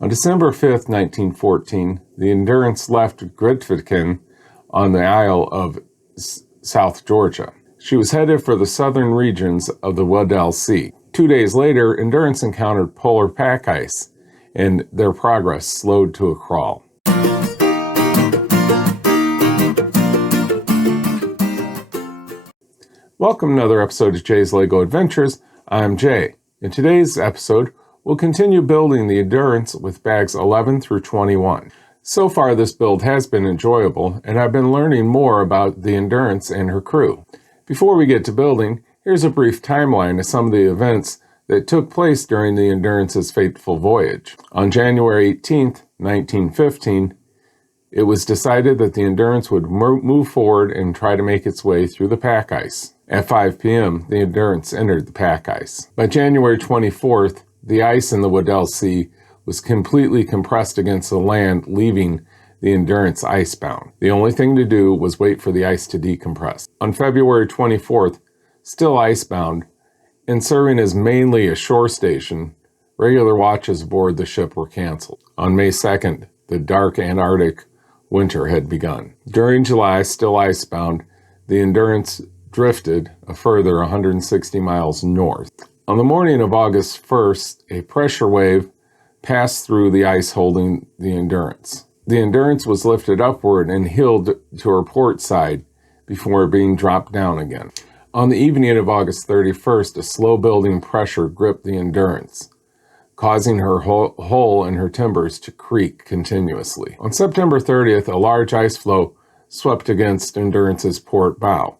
On December 5th, 1914, the Endurance left Grytviken on the Isle of South Georgia. She was headed for the southern regions of the Weddell Sea. 2 days later, Endurance encountered polar pack ice, and their progress slowed to a crawl. Welcome to another episode of Jay's LEGO Adventures. I'm Jay. In today's episode, we'll continue building the Endurance with bags 11 through 21. So far, this build has been enjoyable, and I've been learning more about the Endurance and her crew. Before we get to building, here's a brief timeline of some of the events that took place during the Endurance's fateful voyage. On January 18, 1915, it was decided that the Endurance would move forward and try to make its way through the pack ice. At 5 p.m., the Endurance entered the pack ice. By January 24th, the ice in the Weddell Sea was completely compressed against the land, leaving the Endurance icebound. The only thing to do was wait for the ice to decompress. On February 24th, still icebound, and serving as mainly a shore station, regular watches aboard the ship were canceled. On May 2nd, the dark Antarctic winter had begun. During July, still icebound, the Endurance drifted a further 160 miles north. On the morning of August 1st, a pressure wave passed through the ice holding the Endurance. The Endurance was lifted upward and heeled to her port side before being dropped down again. On the evening of August 31st, a slow-building pressure gripped the Endurance, causing her hull and her timbers to creak continuously. On September 30th, a large ice floe swept against Endurance's port bow,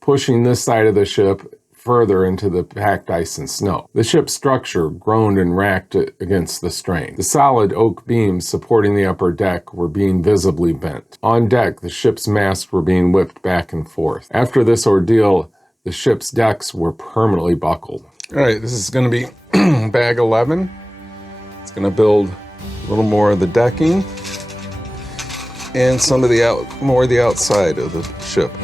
pushing this side of the ship further into the packed ice and snow. The ship's structure groaned and racked against the strain. The solid oak beams supporting the upper deck were being visibly bent. On deck, the ship's masts were being whipped back and forth. After this ordeal, the ship's decks were permanently buckled. All right, this is going to be bag 11. It's going to build a little more of the decking and some of the outside of the ship.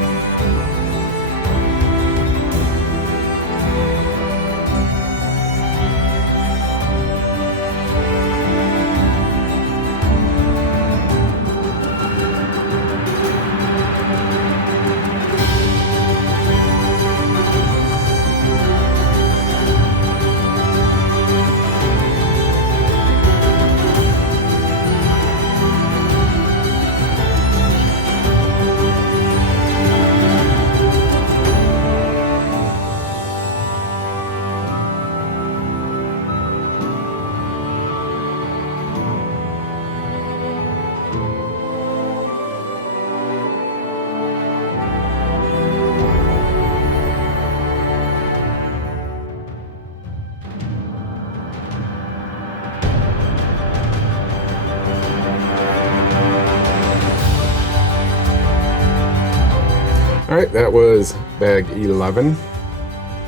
All right, that was bag 11.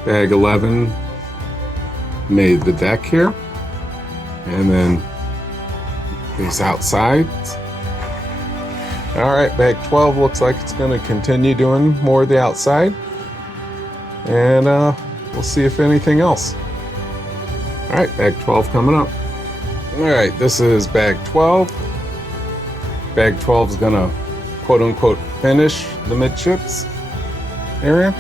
Bag 11 made the deck here, and then these outsides. All right, bag 12 looks like it's going to continue doing more of the outside, and we'll see if anything else. All right, bag 12 coming up. All right, this is bag 12. Bag 12 is going to quote-unquote finish the midships area.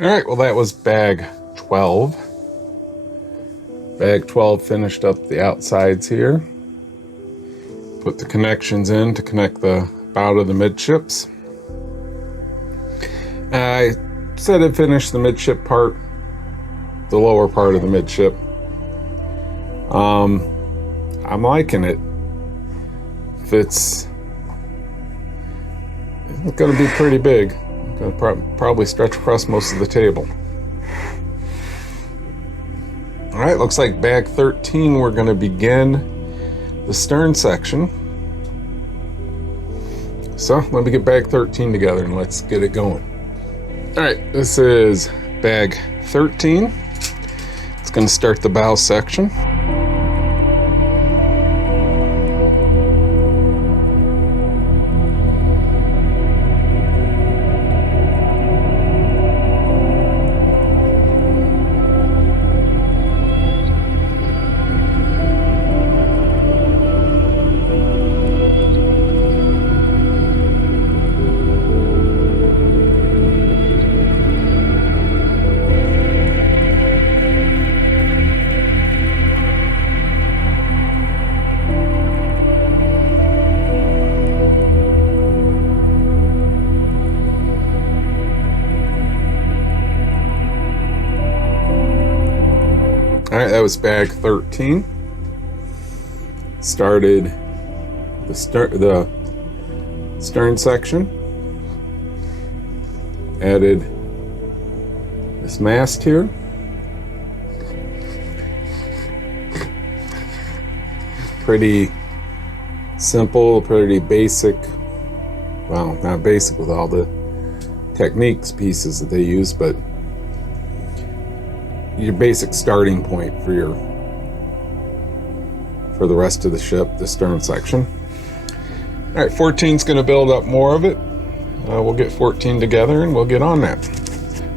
Alright, well that was bag 12. Bag 12 finished up the outsides here. Put the connections in to connect the bow to the midships. I said I'd finish the midship part, the lower part of the midship. I'm liking it. It's going to be pretty big. It's going to probably stretch across most of the table. All right, looks like bag 13, we're going to begin the stern section. So let me get bag 13 together and let's get it going. All right, this is bag 13. It's going to start the bow section. All right, that was bag 13. Started the stern section. Added this mast here. Pretty simple, pretty basic. Well, not basic with all the techniques pieces that they use, but your basic starting point for the rest of the ship, the stern section. All right, 14 is going to build up more of it. We'll get 14 together and we'll get on that.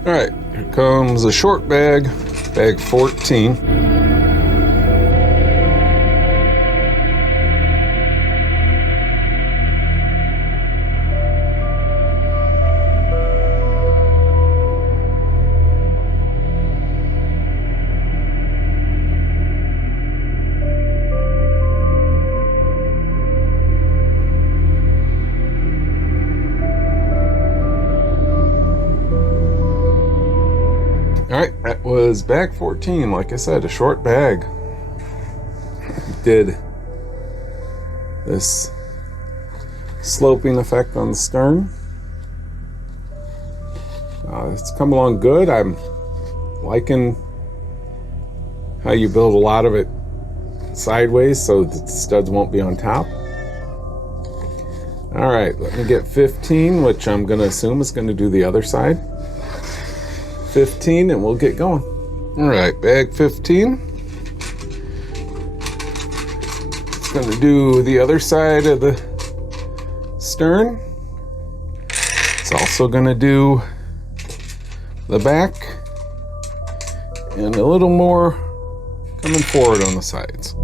All right, here comes a short bag, bag 14. Alright, that was bag 14. Like I said, a short bag. Did this sloping effect on the stern. It's come along good. I'm liking how you build a lot of it sideways so that the studs won't be on top. Alright, let me get 15, which I'm going to assume is going to do the other side. 15 and we'll get going. All right, bag 15. It's going to do the other side of the stern. It's also going to do the back and a little more coming forward on the sides.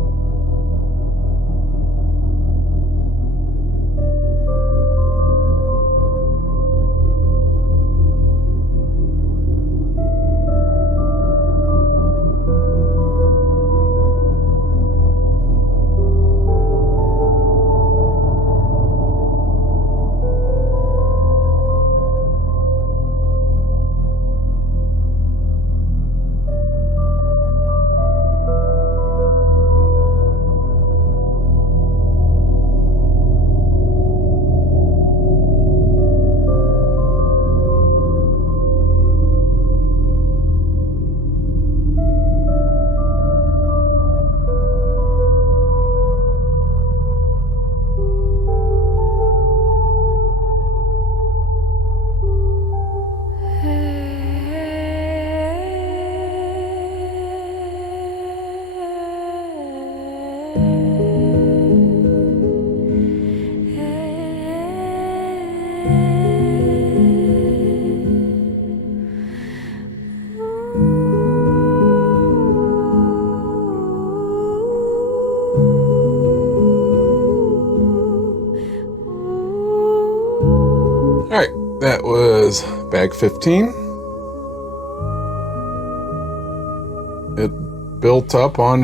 All right, that was bag 15. built up on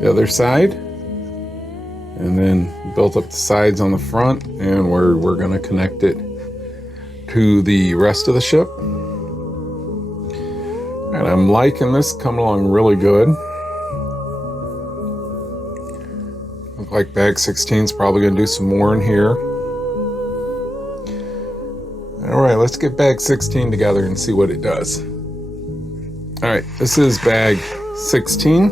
the other side, and then built up the sides on the front, and we're going to connect it to the rest of the ship. And I'm liking this, coming along really good. Look like bag 16 is probably going to do some more in here. All right, let's get bag 16 together and see what it does. All right, this is bag 16.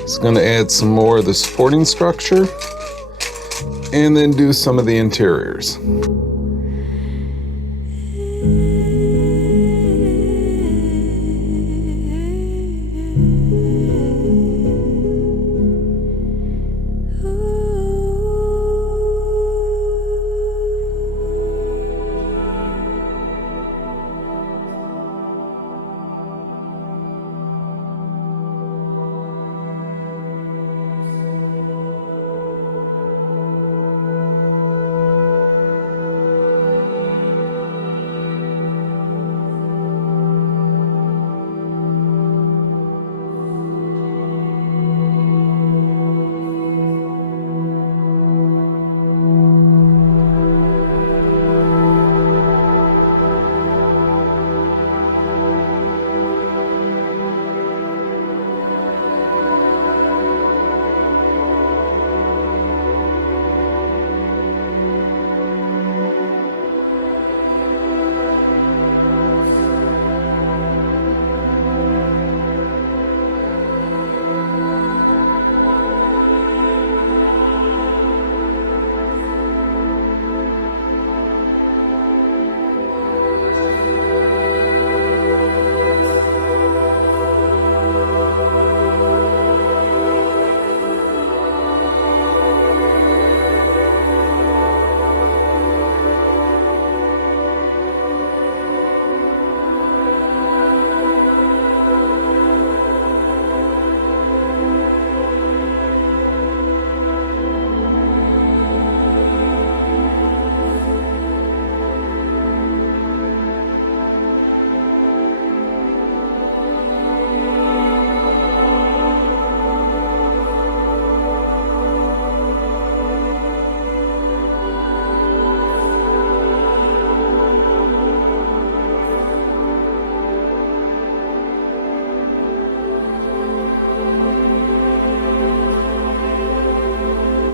It's going to add some more of the supporting structure and then do some of the interiors.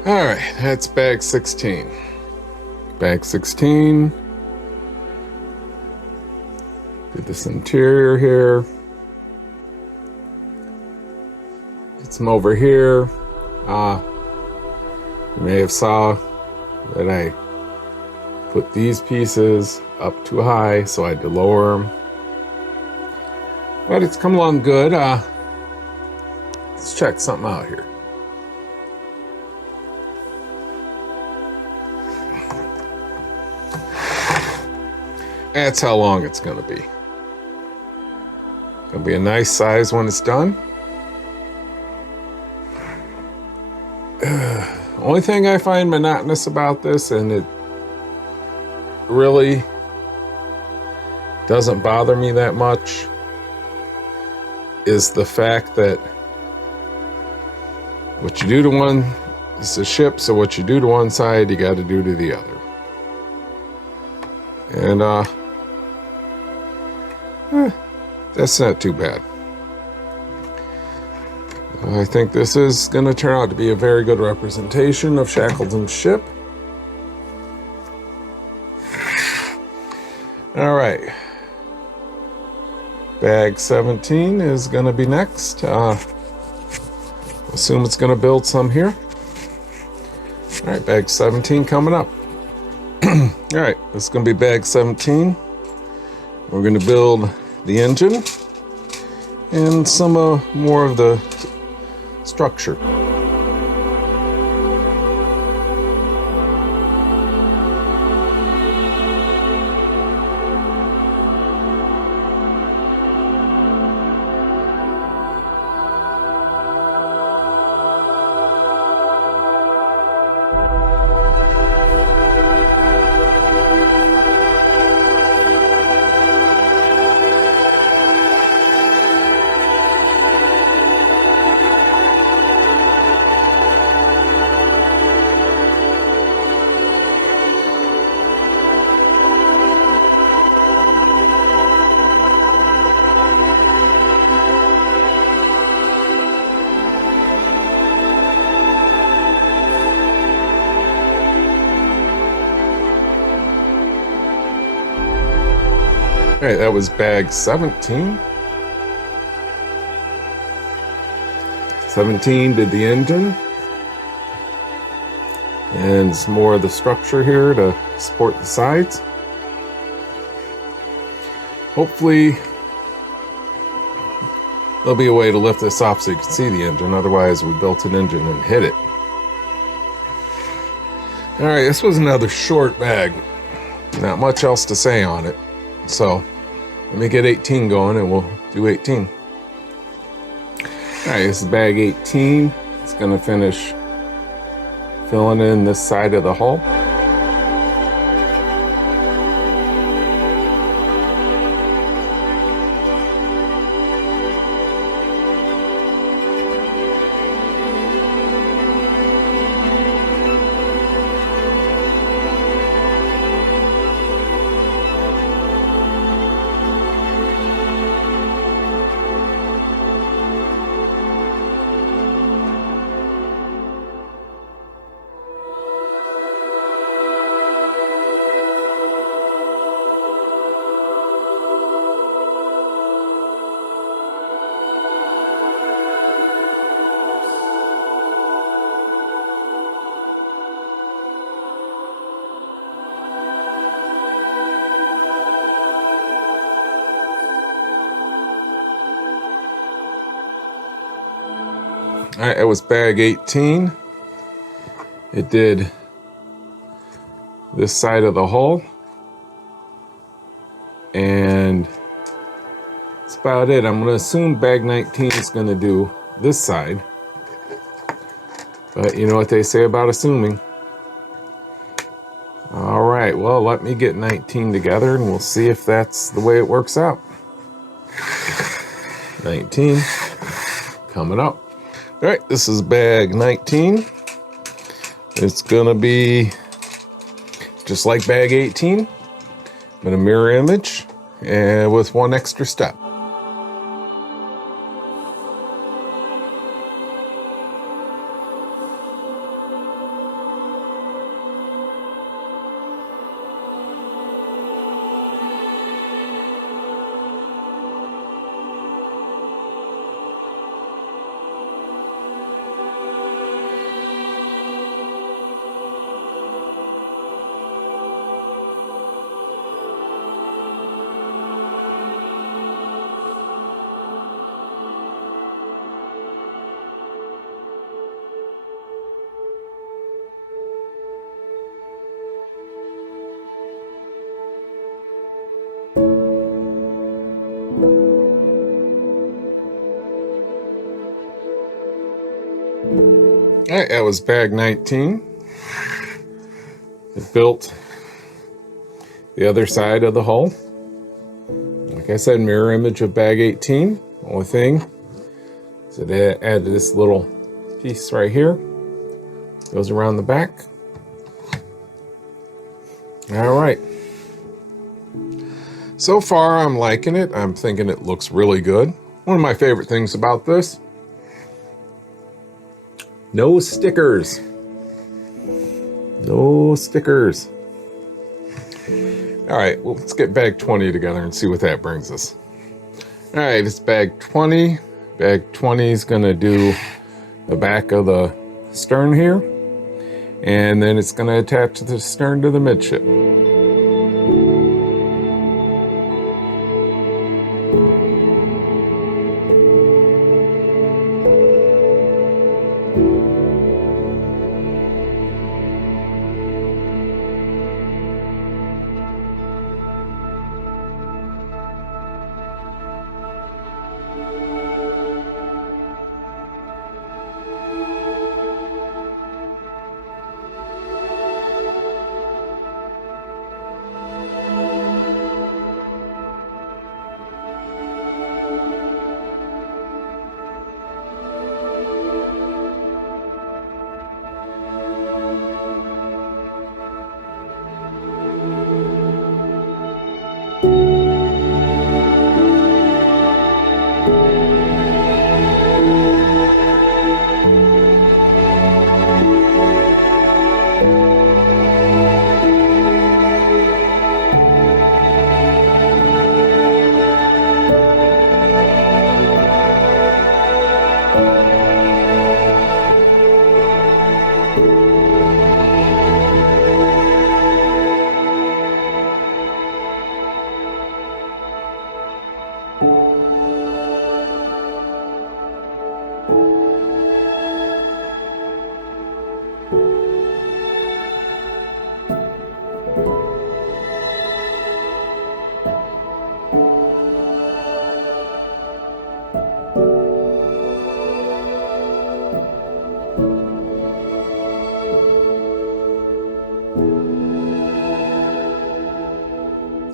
All right, that's bag 16. Bag 16. Did this interior here. Get some over here. You may have saw that I put these pieces up too high, so I had to lower them. But it's come along good. Let's check something out here. That's how long it's going to be. It'll be a nice size when it's done. Only thing I find monotonous about this, and it really doesn't bother me that much, is the fact that what you do to one is a ship, so what you do to one side, you got to do to the other. And that's not too bad. I think this is going to turn out to be a very good representation of Shackleton's ship. All right. Bag 17 is going to be next. Assume it's going to build some here. All right, bag 17 coming up. All right, this is going to be bag 17. We're going to build the engine and some more of the structure. Alright, that was bag 17. 17 did the engine. And some more of the structure here to support the sides. Hopefully there'll be a way to lift this off so you can see the engine. Otherwise, we built an engine and hit it. Alright, this was another short bag. Not much else to say on it. So, let me get 18 going and we'll do 18. Alright, this is bag 18. It's going to finish filling in this side of the hull. Alright, that was bag 18. It did this side of the hull. And that's about it. I'm going to assume bag 19 is going to do this side. But you know what they say about assuming. Alright, well, let me get 19 together and we'll see if that's the way it works out. 19 coming up. Alright, this is bag 19. It's gonna be just like bag 18, but a mirror image and with one extra step. Alright, that was bag 19. It built the other side of the hull. Like I said, mirror image of bag 18. Only thing is it added this little piece right here. Goes around the back. Alright. So far, I'm liking it. I'm thinking it looks really good. One of my favorite things about this, no stickers. No stickers. All right, well, let's get bag 20 together and see what that brings us. All right, it's bag 20. Bag 20 is gonna do the back of the stern here, and then it's gonna attach the stern to the midship.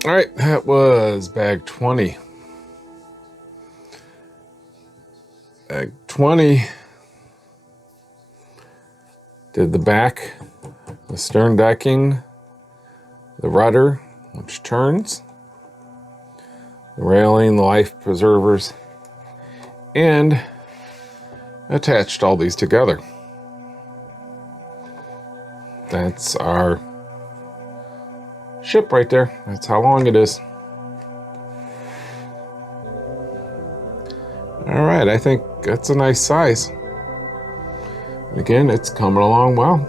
All right, that was bag 20. Bag 20 did the back, the stern decking, the rudder, which turns, the railing, the life preservers, and attached all these together. That's our ship right there. That's how long it is. All right, I think that's a nice size. Again, it's coming along well.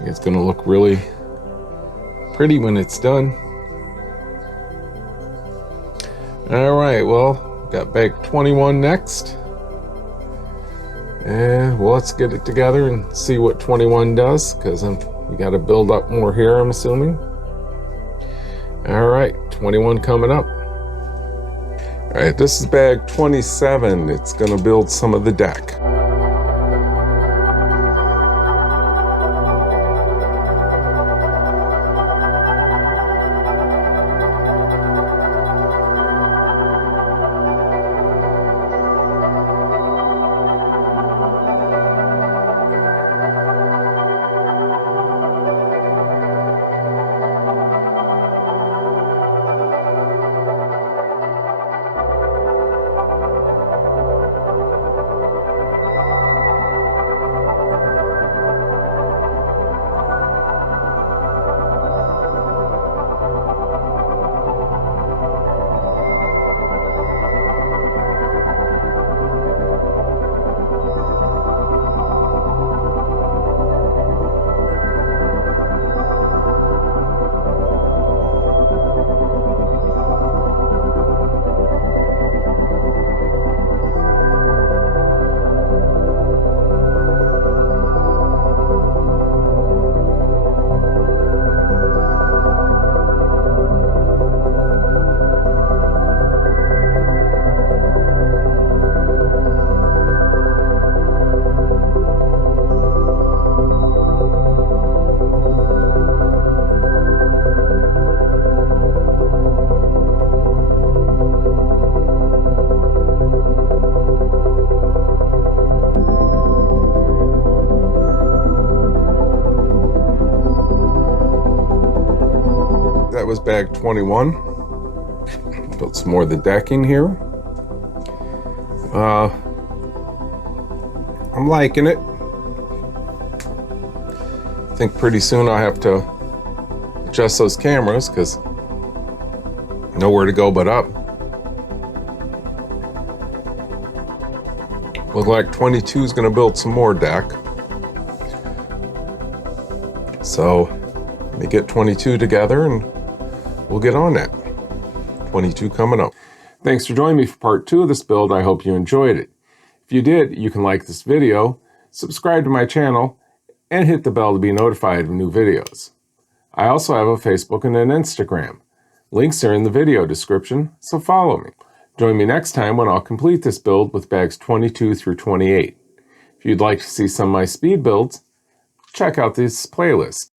It's gonna look really pretty when it's done. All right, well, got bag 21 next. And well, let's get it together and see what 21 does, because we got to build up more here, I'm assuming. All right, 21 coming up. All right, this is bag 27. It's going to build some of the deck. That was bag 21. Built some more of the decking here. I'm liking it. I think pretty soon I'll have to adjust those cameras because nowhere to go but up. Look like 22 is going to build some more deck. So let me get 22 together and we'll get on that. 22 coming up. Thanks for joining me for part 2 of this build. I hope you enjoyed it. If you did, you can like this video, subscribe to my channel, and hit the bell to be notified of new videos. I also have a Facebook and an Instagram. Links are in the video description, so follow me. Join me next time when I'll complete this build with bags 22 through 28. If you'd like to see some of my speed builds, check out this playlist.